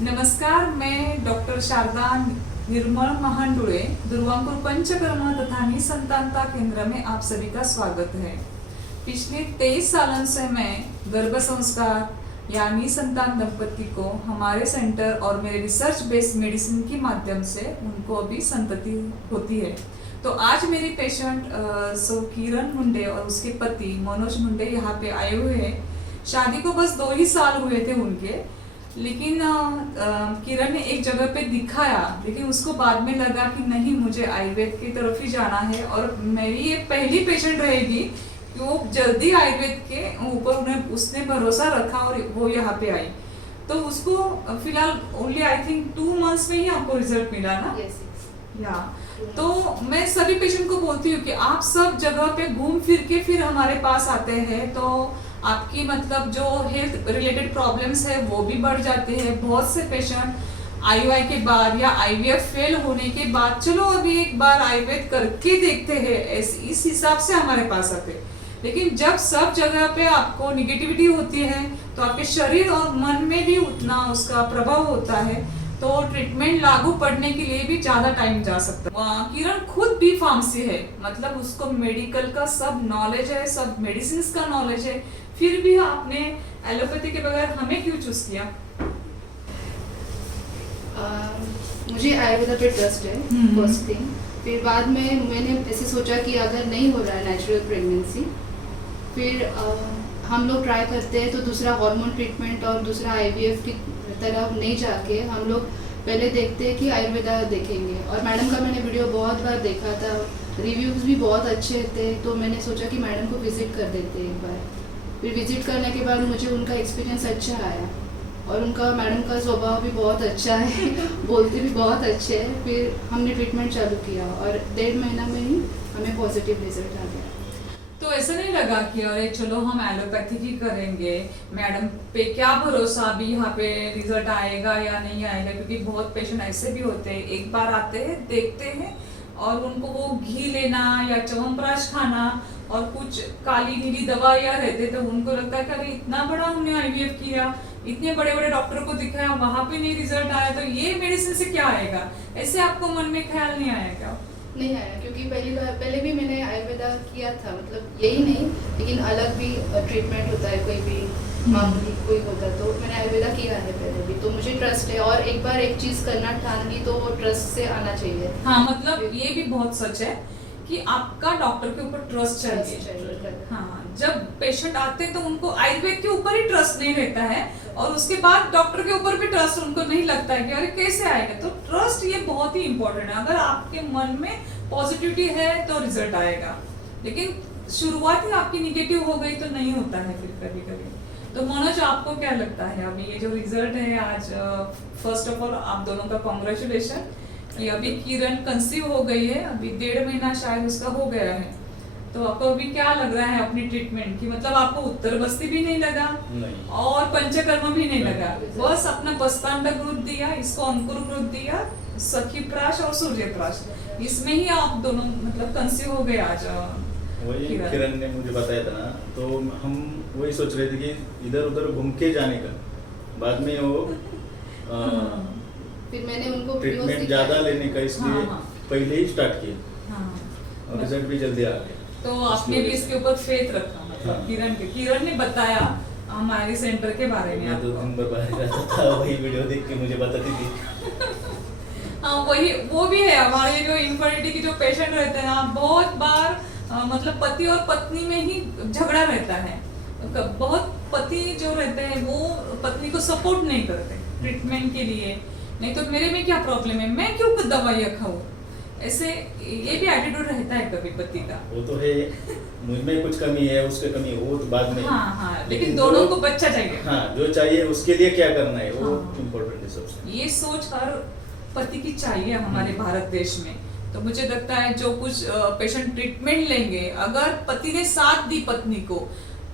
नमस्कार, मैं डॉक्टर शारदा निर्मल महांडुळे, दुर्वांकुर पंचकर्म तथा निसंतानता केंद्र में आप सभी का स्वागत है। पिछले 23 सालों से मैं गर्भ संस्कार या निसंतान दंपति को हमारे सेंटर और मेरे रिसर्च बेस्ड मेडिसिन के माध्यम से उनको अभी संतति होती है। तो आज मेरी पेशेंट सो किरण मुंडे और उसके पति मनोज मुंडे यहाँ पे आए हुए हैं। शादी को बस 2 ही साल हुए थे उनके, लेकिन किरण ने एक जगह पे दिखाया, लेकिन उसको बाद में लगा कि नहीं, मुझे आयुर्वेद की तरफ ही जाना है और मेरी ये पहली पेशेंट रहेगी कि वो जल्दी आयुर्वेद के ऊपर उसने भरोसा रखा और वो यहाँ पे आई। तो उसको फिलहाल ओनली आई थिंक 2 मंथ्स में ही आपको रिजल्ट मिला ना? या तो मैं सभी पेशेंट को बोलती हूँ कि आप सब जगह पे घूम फिर के फिर हमारे पास आते हैं तो आपकी मतलब जो हेल्थ रिलेटेड प्रॉब्लम्स है वो भी बढ़ जाते हैं। बहुत से पेशेंट आईयूआई के बाद या आईवीएफ फेल होने के बाद चलो अभी एक बार आयुर्वेद करके देखते हैं, इस हिसाब से हमारे पास आते हैं। लेकिन जब सब जगह पे आपको निगेटिविटी होती है तो आपके शरीर और मन में भी उतना उसका प्रभाव होता है, तो ट्रीटमेंट लागू पड़ने के लिए भी ज्यादा टाइम जा सकता है। किरण खुद भी फार्मेसी है, मतलब उसको मेडिकल का सब नॉलेज है, सब मेडिसिन का नॉलेज है, फिर भी आपने एलोपैथी के बगैर हमें क्यों चूज किया? मुझे आयुर्वेदा पे ट्रस्ट है फर्स्ट थिंग। फिर बाद में मैंने ऐसे सोचा कि अगर नहीं हो रहा है नेचुरल प्रेगनेंसी, फिर हम लोग ट्राई करते हैं तो दूसरा हार्मोन ट्रीटमेंट और दूसरा आईवीएफ की तरफ नहीं जाके हम लोग पहले देखते हैं कि आयुर्वेदा देखेंगे। और मैडम का मैंने वीडियो बहुत बार देखा था, रिव्यूज़ भी बहुत अच्छे थे, तो मैंने सोचा कि मैडम को विज़िट कर देते एक बार। फिर विज़िट करने के बाद मुझे उनका एक्सपीरियंस अच्छा आया और उनका मैडम का स्वभाव भी बहुत अच्छा है बोलते भी बहुत अच्छे हैं। फिर हमने ट्रीटमेंट चालू किया और 1.5 महीना में ही हमें पॉजिटिव रिजल्ट आ गया। तो ऐसा नहीं लगा कि अरे चलो हम एलोपैथी ही करेंगे, मैडम पे क्या भरोसा अभी यहाँ पे रिजल्ट आएगा या नहीं आएगा? क्योंकि बहुत पेशेंट ऐसे भी होते हैं, एक बार आते हैं देखते हैं और उनको वो घी लेना या च्यवनप्राश खाना और कुछ काली नीली दवाइयाँ रहते, तो उनको लगता है कि अरे इतना बड़ा हमने आईवीएफ किया, इतने बड़े बड़े डॉक्टर को दिखाया, वहाँ पे नहीं रिजल्ट आया, तो ये मेडिसिन से क्या आएगा? ऐसे आपको मन में ख्याल नहीं आया क्या? नहीं आया, क्योंकि पहले भी मैंने आयुर्वेदा किया था, मतलब यही नहीं लेकिन अलग भी ट्रीटमेंट होता है, कोई भी मामूली कोई होता, तो मैंने आयुर्वेदा किया है पहले भी, तो मुझे ट्रस्ट है। और एक बार एक चीज करना ठान ली तो वो ट्रस्ट से आना चाहिए। हाँ, मतलब ये भी बहुत सच है कि आपका डॉक्टर के ऊपर ट्रस्ट चाहिए। हाँ, जब पेशेंट आते हैं तो उनको आयुर्वेद के ऊपर ही ट्रस्ट नहीं रहता है और उसके बाद डॉक्टर के ऊपर भी ट्रस्ट उनको नहीं लगता है कि अरे कैसे आएगा। तो ट्रस्ट ये बहुत ही इंपॉर्टेंट है। अगर आपके मन में पॉजिटिविटी है तो रिजल्ट आएगा, लेकिन शुरुआत ही आपकी निगेटिव हो गई तो नहीं होता है फिर कभी कभी। तो मनोज, आपको क्या लगता है अभी ये जो रिजल्ट है आज? फर्स्ट ऑफ ऑल आप दोनों का कॉन्ग्रेचुलेशन कि अभी किरण कंसीव हो गई है, अभी 1.5 महीना शायद उसका हो गया है। तो आपको अभी क्या लग रहा है अपनी ट्रीटमेंट की? मतलब आपको उत्तर बस्ती भी नहीं लगा नहीं। और पंचकर्म भी नहीं लगा, बस अपना बस्तांड ग्रुप दिया, इसको अंकुर ग्रुप दिया, सखी प्राश और सूर्य प्राश, इसमें ही आप दोनों मतलब कंसीव हो गए आज। वही किरण ने मुझे बताया था ना, तो हम वही सोच रहे थे कि इधर उधर घूम के जाने का, बाद में वो फिर मैंने उनको ट्रीटमेंट ज्यादा लेने का, इसलिए पहले ही स्टार्ट किया और रिजल्ट भी जल्दी आ गया। तो आपने भी इसके ऊपर फेथ रखा, मतलब किरण ने बताया हमारे सेंटर के बारे में। मैं 2 दिन बाहर रहता था, वही वीडियो देख के मुझे बताती थी। हाँ, वही वो भी है। हमारे जो इनफर्टिलिटी की जो पेशेंट रहते हैं, बहुत बार मतलब पति और पत्नी में ही झगड़ा रहता है। बहुत पति जो रहते हैं वो पत्नी को सपोर्ट नहीं करते ट्रीटमेंट के लिए, नहीं तो मेरे में क्या प्रॉब्लम है, मैं क्यों दवाइयाँ खाऊं, ऐसे ये भी एटीट्यूड रहता है कभी पति का। वो तो है, मुझ में कुछ कमी है, उसके कमी है, वो तो बाद में। हाँ, लेकिन दोनों को बच्चा चाहिए। हाँ, जो चाहिए उसके लिए क्या करना है वो इम्पोर्टेंट है सबसे। ये सोच हर पति की चाहिए हमारे भारत देश में। तो मुझे लगता है जो कुछ पेशेंट ट्रीटमेंट लेंगे, अगर पति ने साथ दी पत्नी को,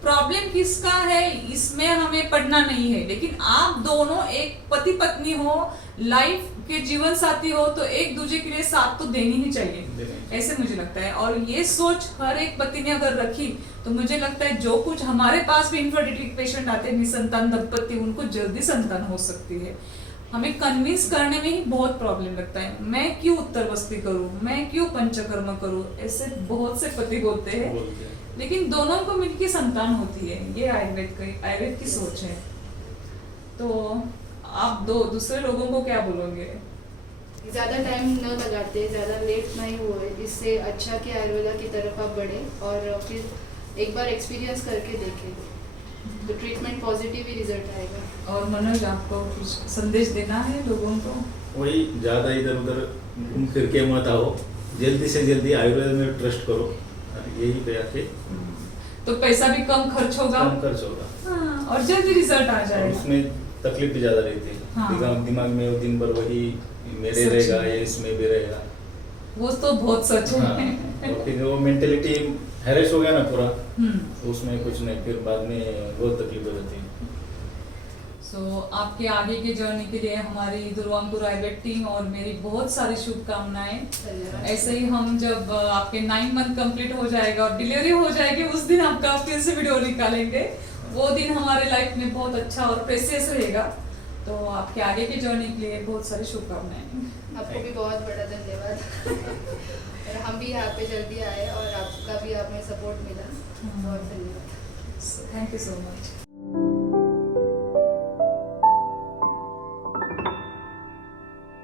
प्रॉब्लम किसका है इसमें हमें पढ़ना नहीं है, लेकिन आप दोनों एक पति पत्नी हो, लाइफ के जीवन साथी हो, तो एक दूसरे के लिए साथ तो देनी ही चाहिए, ऐसे मुझे लगता है। और ये सोच हर एक पति ने अगर रखी तो मुझे लगता है जो कुछ हमारे पास भी इनफर्टिलिटी पेशेंट आते हैं, निसंतान दंपति, उनको जल्दी संतान हो सकती है। हमें कन्विंस करने में ही बहुत प्रॉब्लम लगता है। मैं क्यों उत्तर बस्ती करूं, मैं क्यों पंचकर्म करूं, ऐसे बहुत से पति होते हैं, बोलते हैं। लेकिन दोनों को मिलकर संतान होती है। ये आयुर्वेद की सोच है। तो आप दूसरे लोगों को क्या बोलोगे? ज़्यादा टाइम न लगाते, ज़्यादा लेट नहीं हुए, इससे अच्छा कि आयुर्वेदा की तरफ आप बढ़े और फिर एक बार एक्सपीरियंस करके देखें तो ट्रीटमेंट पॉजिटिव ही रिजल्ट आएगा। और मनोज, आपको कुछ संदेश देना है लोगों को? वही, ज़्यादा इधर उधर घूम फिर के मत आओ, जल्दी से जल्दी आयुर्वेद में ट्रस्ट करो, यही प्रयास है। तो पैसा भी कम खर्च होगा, कम खर्च होगा, हाँ, और जल्दी रिजल्ट आ और जाएगा। उसमें तकलीफ भी ज़्यादा रहती है। हाँ। दिमाग में वो दिन भर वही मेरे सच रहेगा, में। ये इसमें भी रहेगा। वो तो बहुत सच है। हाँ, और फिर वो मेंटेलिटी हैरेस हो गया ना पूरा, हम्म। तो उसमें कुछ नहीं, फिर बाद में बहुत तकलीफ हो जाती है। सो आपके आगे के जर्नी के लिए हमारी दुर्वांकुर आयुर्वेद टीम और मेरी बहुत सारी शुभकामनाएं। धन्यवाद। ऐसे ही हम जब आपके 9 मंथ कंप्लीट हो जाएगा और डिलीवरी हो जाएगी, उस दिन आपका फिर से वीडियो निकालेंगे। वो दिन हमारे लाइफ में बहुत अच्छा और प्रेशियस रहेगा। तो आपके आगे की जर्नी के लिए बहुत सारी शुभकामनाएं। आपको भी बहुत बड़ा धन्यवाद। और हम भी यहाँ पे जल्दी आए और आपका भी हमें सपोर्ट मिला, बहुत धन्यवाद। Thank you so much.